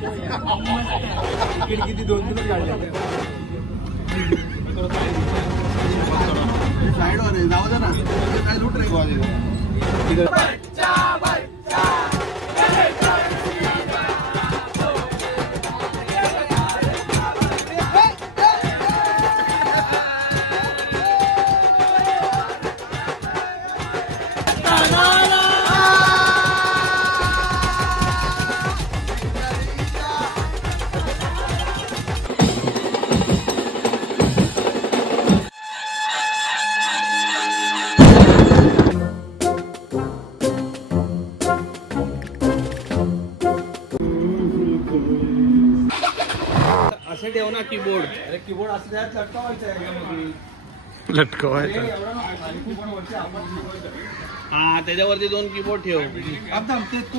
Ticket किती 2-3 काढले साईडवर आहे जाऊ दे ना काय लूट रे असे ठेव ना कीबोर्ड. अरे कीबोर्ड असं त्यात लटकवायचं आहे लटकवायचं. हा त्याच्यावरती 2 कीबोर्ड ठेव. एकदम ते तू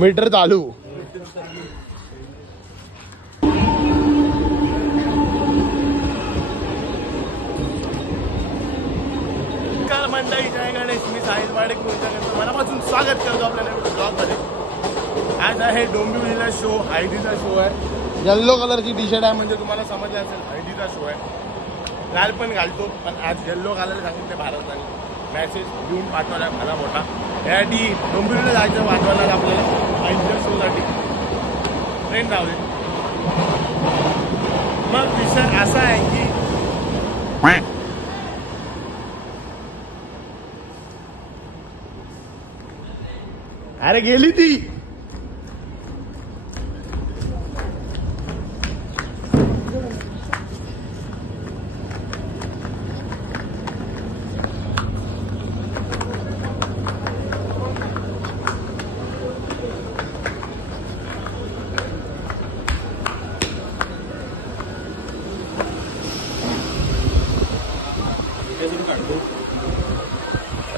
मीटर चालू. मंडळी जय गणेश. मी साहिल वाडेक मनापासून स्वागत करतो आपल्याला ब्लॉग मध्ये. आज आहे डोंबिवलीला शो, हळदीचा शो आहे. येल्लो कलरची टी शर्ट आहे म्हणजे तुम्हाला समजलं असेल हळदीचा शो आहे. लाल पण घालतो पण आज येल्लो घालायला सांगितले भारताने. मॅसेज घेऊन पाठवला मला मोठा. यासाठी डोंबिवलीला जायचं वाटवायला आपल्याला हळदीच्या शोसाठी ट्रेन लावले. मग विषय असा आहे की अरे गेली ती.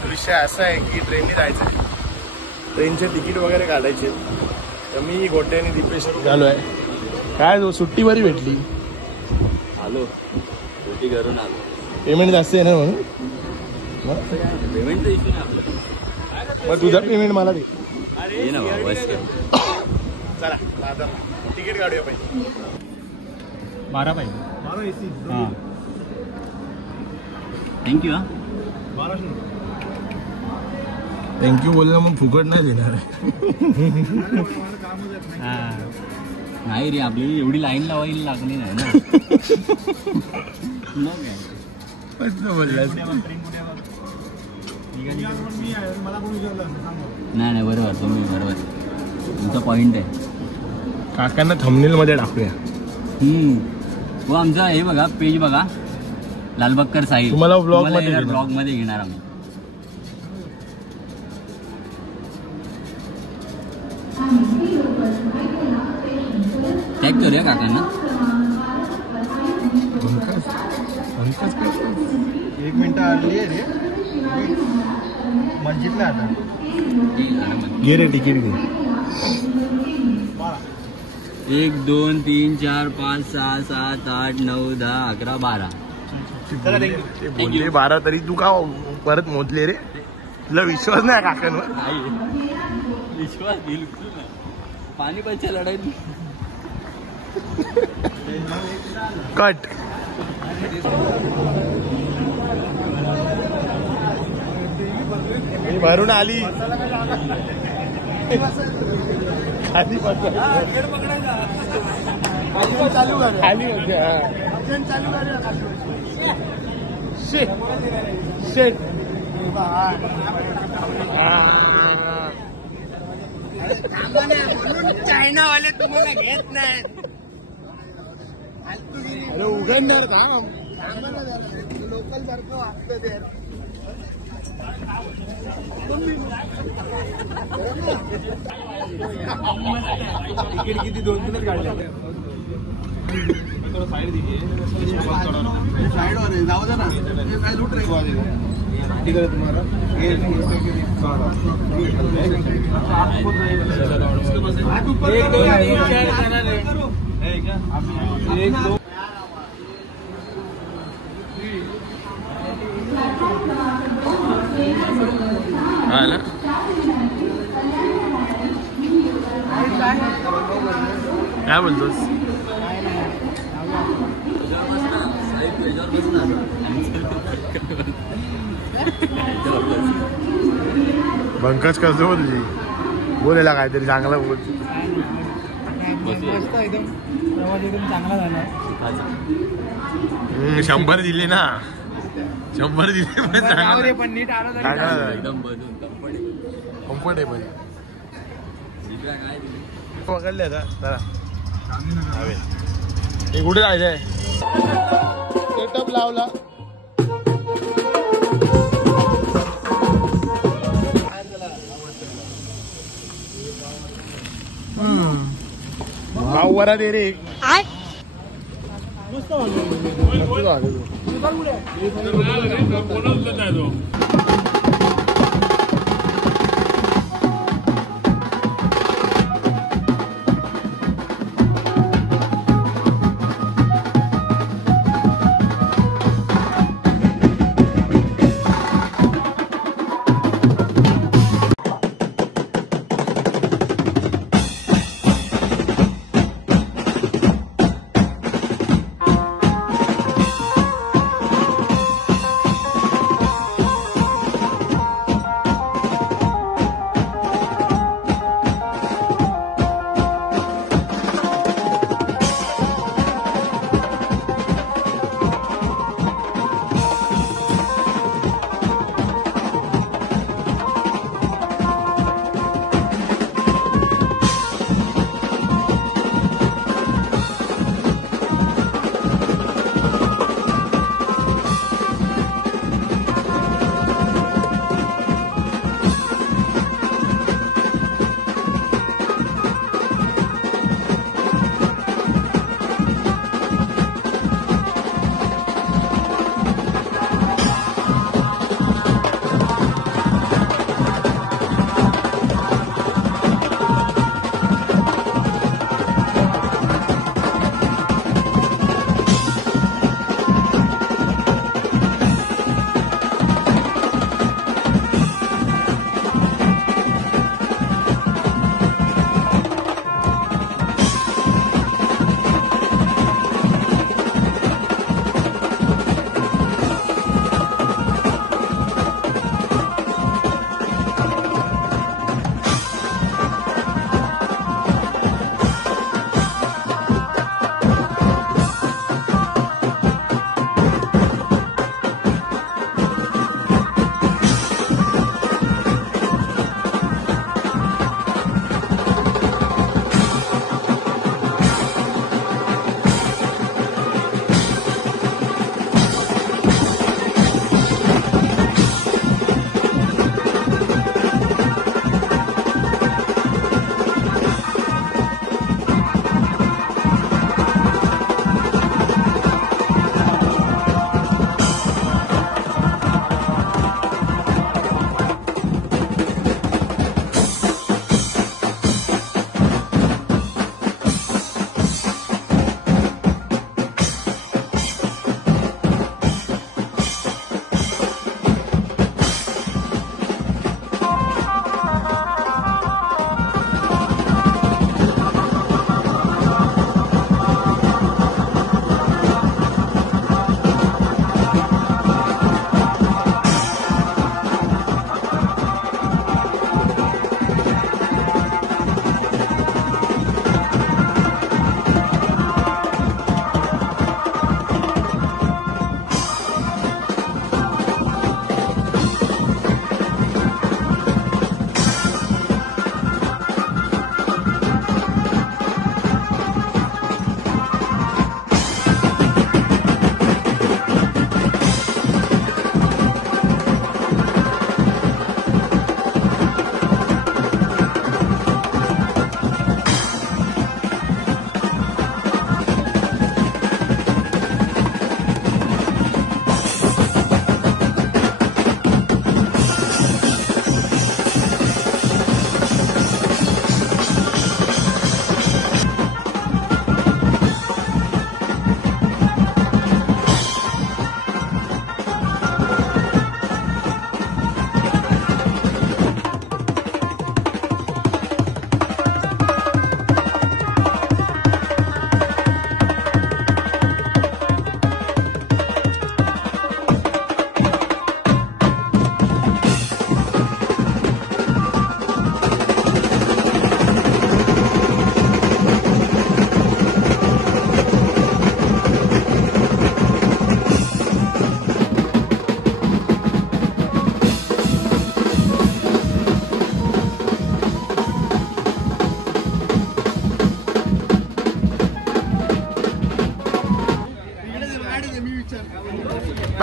विषय असा आहे की ट्रेनने जायचं. ट्रेनचे तिकीट वगैरे काढायचे. तर मी गोटे आणि दीपेश झालो आहे. काय सुट्टी बरी भेटली. आलो सुट्टी करून आलो. पेमेंट जास्त आहे ना म्हणून. पेमेंटचा इश्यू नाही आपलं. मग तुझा पेमेंट मला दे. चला आता तिकीट काढूया पाहिजे. 12 पाहिजे. 12 AC. हां थँक्यू. हां थँक्यू बोललं मग फुकट नाही देणार. नाही रे आपली एवढी लाईन लावायला लागली नाही ना. नाही बरोबर तुम्ही बरोबर तुमचा पॉइंट आहे. काकांना थंबनेल मध्ये टाकूया. हो आमचा हे बघा पेज बघा लालबागकर साहिल. तुम्हाला ब्लॉग मध्ये घेणार आम्ही. टॅग करूया काकांना. 1 मिनिट आली आहे रे मस्जिदला. आता घे रे तिकीट घे. 1 2 3 4 5 6 7 8 9 10 11 12. बोलले 12 तरी तू का परत मोजले रे. तुला विश्वास नाही काकांवर. विश्वास बिलकुल नाही. पाणीपतच्या लढाईत कट. मी भरून आली. खाली चालू कर. खाली चालू कर. शेट चायना वाले तुम्हाला घेत नाही. अरे उघडणार का लोकल सारखं वागतं ते. तिकीट किती 2-3 काढले. साईडवर आहे जाऊ दे ना काय लूट रे ठीक आहे तुम्हाला. काय बोलतोस? पंकज करतो हो तुझी बोलायला काहीतरी चांगलं बोल. मस्त एकदम प्रवास एकदम चांगला झाला. 100 दिले ना, 100 दिले पण नीट आला एकदम कम्फर्टेबल पकडले आता जरा हे कुठे जायचंय? सेटअप लावला. भाऊ वरा दे रे.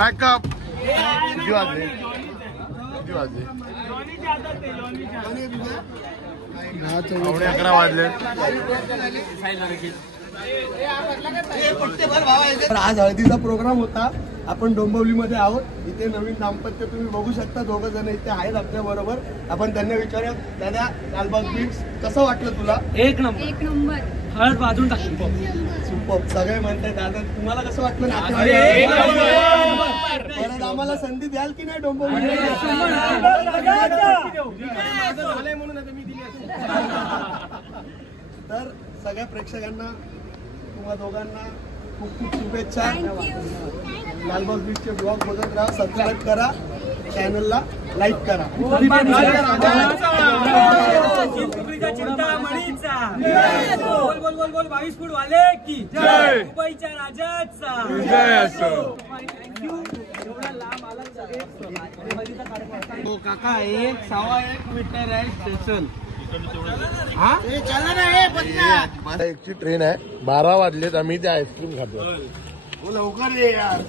बॅकअप किती वाजले किती वाजले 11:15 वाजले. आज हळदीचा प्रोग्राम होता. आपण डोंबिवलीमध्ये आहोत. इथे नवीन दाम्पत्य तुम्ही बघू शकता. 2 जण इथे आहेत आपल्या बरोबर. आपण त्यांना विचारूया, दादा लालबाग बीच कसं वाटलं तुला? एक नंबर हळद वाजून टाकली. सुपर. सगळे म्हणतात दादा तुम्हाला कसं वाटलं? परत आम्हाला संधी द्याल की नाही डोंबिवली? तर सगळ्या प्रेक्षकांना तुम्हा दोघांना खूप खूप शुभेच्छा. लालबाग बीचचे ब्लॉग बघत राहा. सबस्क्राईब करा, चॅनलला लाईक करा. चिंतामणीचा बोल बोल बोल बोल 22 फूट वाले की जय. मुंबईच्या राजाचा जय असो. एवढा लांब आला हो काका. 1.1 मीटर आहे स्टेशन. एकची ट्रेन आहे. 12 वाजलेत. आम्ही ते आईस्क्रीम खातो. लवकर ये यार.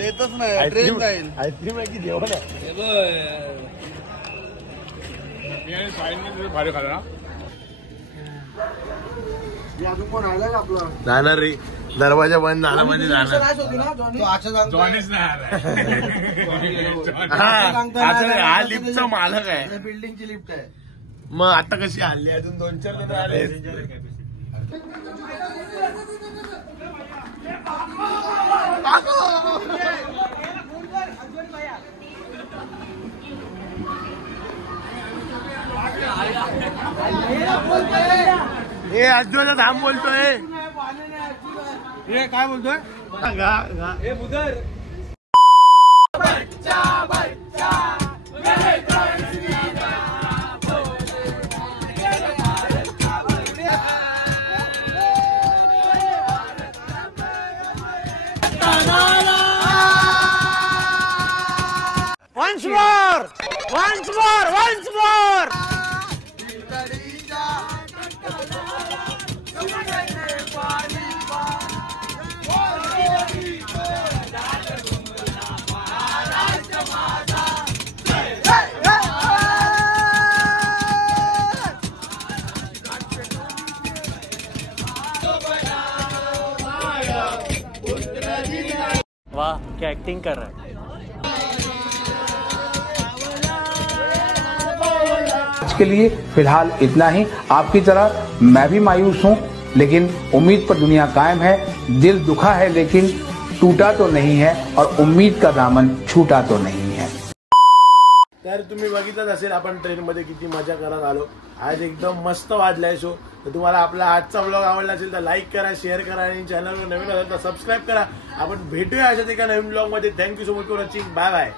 येतच नाही. ट्रेन जाईल. आईस्क्रीम आहे की जेवण आहे? भारी खाला अजून कोण राहिला का आपलं? जाणार रे. दरवाजा बंद झाला म्हणजे जाणार. हा लिफ्टचा मालक आहे. बिल्डिंगची लिफ्ट आहे. मग आता कशी हल्ली अजून 2-4 जण आले. हे अजून थांब बोलतोय. हे काय बोलतोय? Once more! Once more! Once more! वाह क्या एक्टिंग कर रहा है. आज के लिए फिलहाल इतना ही. आपकी तरह मैं भी मायूस हूँ, लेकिन उम्मीद पर दुनिया कायम है. दिल दुखा है लेकिन टूटा तो नहीं है, और उम्मीद का दामन छूटा तो नहीं है. तर तुम्ही बघितलंच असेल आपण ट्रेनमध्ये किती मजा करत आलो. आज एकदम मस्त वाजलाय शो. तर तुम्हाला आपला आजचा ब्लॉग आवडला असेल तर लाईक करा, शेअर करा आणि चॅनलवर नवीन असेल तर सबस्क्राईब करा. आपण भेटूया अशाच एका नवीन ब्लॉग मध्ये. Thank you so much for watching. Bye bye.